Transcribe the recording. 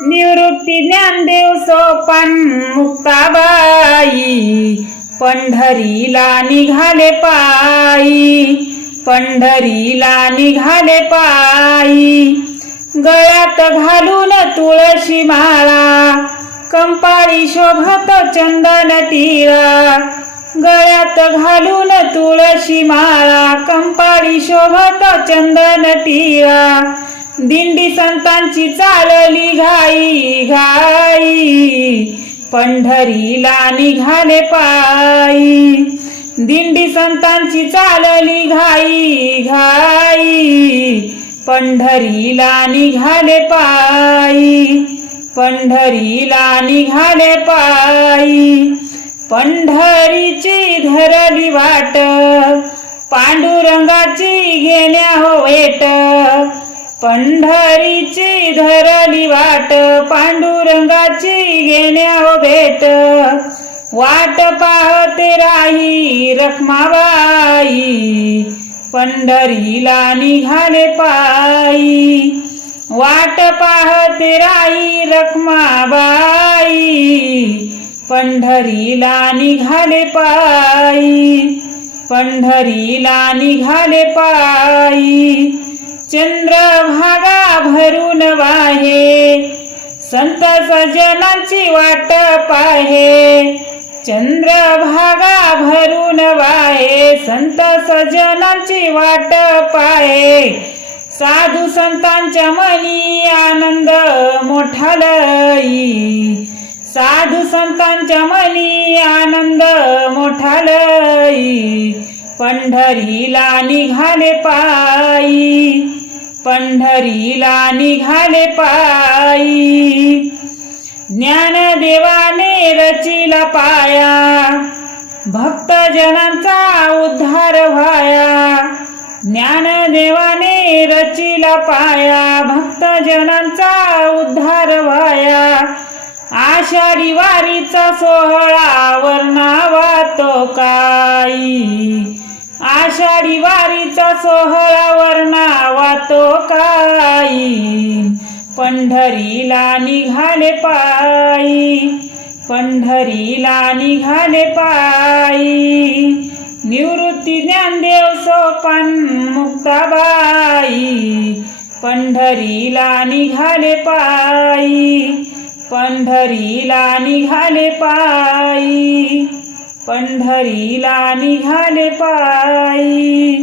निवृत्ती ज्ञानदेव सोपान मुक्ताबाई पंढरीला निघाले पायी, पंढरीला निघाले पायी। गळ्यात घालून तुळशी माळा, कंपाळी शोभत चंदन टिळा। गळ्यात घालून तुळशी माळा, कंपाळी शोभत चंदन टिळा। दिंडी संतांची चालली घाई घाई, पंढरीला निघाले पायी। दिंडी संतांची चालली घाई घाई, पंढरीला निघाले पायी, पंढरीला निघाले पायी। पंढरीची धरली वाट, पांडुरंगाची घेण्या हो भेट। पंढरीची धरली वाट, पांडुरंगाची घेण्या हो भेट। वाट पाहते राही रखमाबाई, पंढरीला निघाले पायी। वाट पाहते राही रखमाबाई, पंढरीला निघाले पायी, पंढरीला निघाले पायी। चंद्रभागा भरून वाहे, संत सज्जनांची वाट पाहे। चंद्रभागा भरून वाहे, संत सज्जनांची वाट पाहे। साधू संतांच्या मनी आनंद मोठा लई, साधू संतांच्या मनी आनंद मोठा लई। पंढरीला निघाले पायी, पंढरीला निघाले पायी। ज्ञानदेवाने रचिला पाया, भक्तजनांचा उद्धार व्हाया। ज्ञानदेवाने रचिला पाया, भक्तजनांचा उद्धार व्हाया। आषाढी वारीचा सोहळा वर्णावा तो काही, आषाढी वारीचा सोहळा वर्णावा तो काही। पंढरीला निघाले पायी, पंढरीला निघाले पायी। निवृत्ती ज्ञानदेव सोपान मुक्ताबाई, पंढरीला निघाले पायी, पंढरीला निघाले पायी, पंढरीला निघाले पायी।